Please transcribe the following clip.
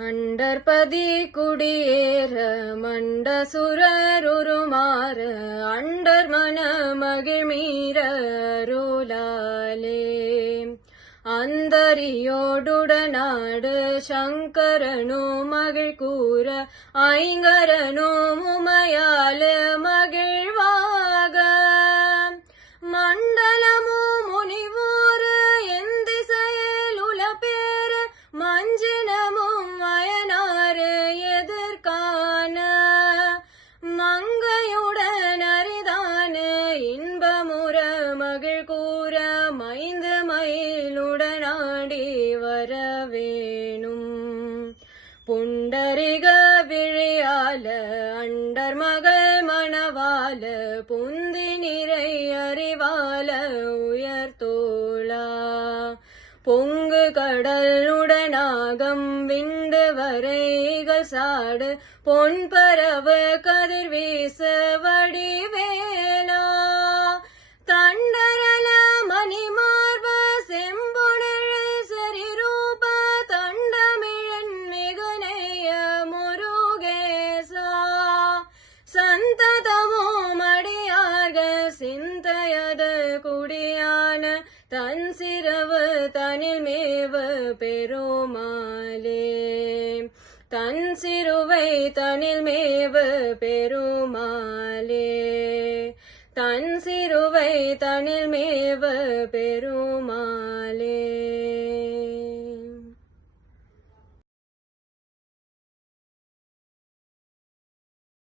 அண்டர்பதி குடியேற மண்டசுரருமாற அண்டர் மன மகிழ்மீர அருளாலே அந்தரியோடுடனாடு சங்கரனோ மகிழ் கூற ஐங்கரனோ உமையால மகிழ்வாக மண்டலமோ முனிவோரு எந்திசையில் உலப்பேர மஞ்சினமும் வயனாறு எதிர்காண மங்கையுடன் அரிதான இன்பமுற மகிழ் கூற மைந்து மயிலுடனாடி வரவேணும் புண்டரிக விழியால அண்டர் மகள் மணவால புந்தி நிறை அறிவால உயர்தோளா பொங்கு கடலுடனாகம் விண்டு வரைகள் சாடு பொன் பரவு கதிர் வீச வடிவேலா தண்டரல மணிமார்ப செம்பொழில் சரிரூப தண்டமிழன் மிகுநேய முருகேசா சந்ததமோ மடியாக சிந்தையத குடியான தன் சிரவு தனில் மேவு பெருமாளே தன் சிறுவை தனில் மேவு பெருமாளே தன் சிறுவை தனில் மேவு பெருமாளே.